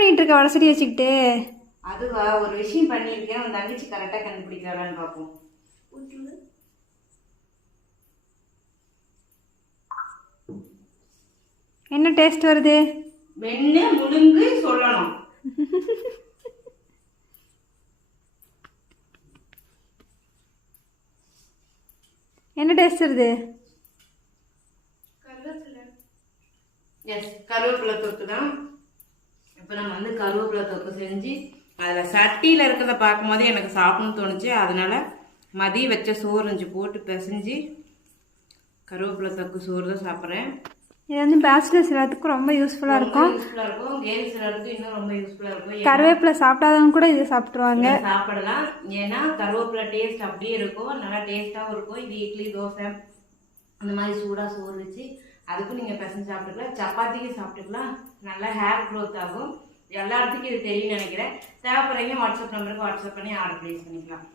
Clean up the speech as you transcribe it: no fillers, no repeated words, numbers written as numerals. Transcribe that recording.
பண்ணிட்டு இருக்க வடசடி வச்சுக்கிட்டு? அதுவா, ஒரு விஷயம் பண்ணியிருக்கேன், உன் தங்கச்சி கரெக்டாக கண்டுபிடிக்கிறாளான்னு பார்ப்போம். என்ன டேஸ்ட் வருது? வெண்ணெ முழுங்கு சொல்லணும். என்ன டேஸ்ட் வருது? எஸ், கருவேப்பிலை தொக்கு தான். இப்போ நம்ம வந்து கருவேப்பிலை தொக்கு செஞ்சு அதில் சட்டியில் இருக்கிறத பார்க்கும்போது எனக்கு சாப்பிடணும்னு தோணுச்சு. அதனால மதியம் வச்ச சோறு இருந்துச்சு போட்டு பிசைஞ்சு கருவேப்பிலை தொக்கு சோறு தான் சாப்பிட்றேன். இது வந்து பேச்சுலர்ஸ் எல்லாத்துக்கும் ரொம்ப யூஸ்ஃபுல்லாக இருக்கும். கேர்ள்ஸ் எல்லாத்துக்கும் இன்னும் ரொம்ப யூஸ்ஃபுல்லாக இருக்கும். கருவேப்பிலை சாப்பிடாதவங்க கூட இதை சாப்பிட்ருவாங்க. சாப்பிடலாம். ஏன்னா கருவேப்பிலை டேஸ்ட் அப்படியே இருக்கும், நல்லா டேஸ்ட்டாகவும் இருக்கும். இது இட்லி தோசை அந்த மாதிரி சூடாக சோறு வச்சு அதுக்கும் நீங்கள் பிசைஞ்சு சாப்பிட்டுக்கலாம். சப்பாத்திக்கு சாப்பிட்டுக்கலாம். நல்லா ஹேர் க்ரோத் ஆகும். எல்லா இடத்துக்கும் இது தெரியும்னு நினைக்கிறேன். தேவைப்படுறீங்க வாட்ஸ்அப் நம்பருக்கு வாட்ஸ்அப் பண்ணி ஆர்டர் ப்ளேஸ் பண்ணிக்கலாம்.